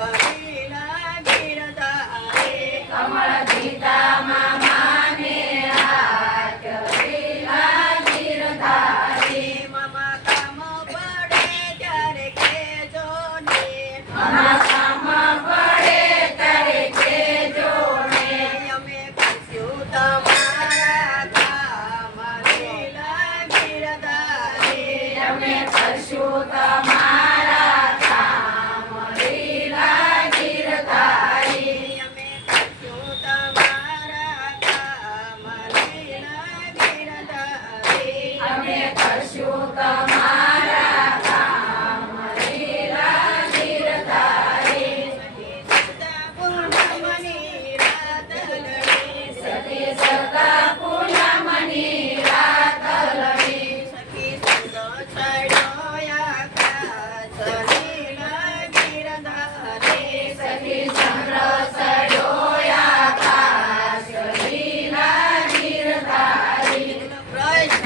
Bye. परशुतम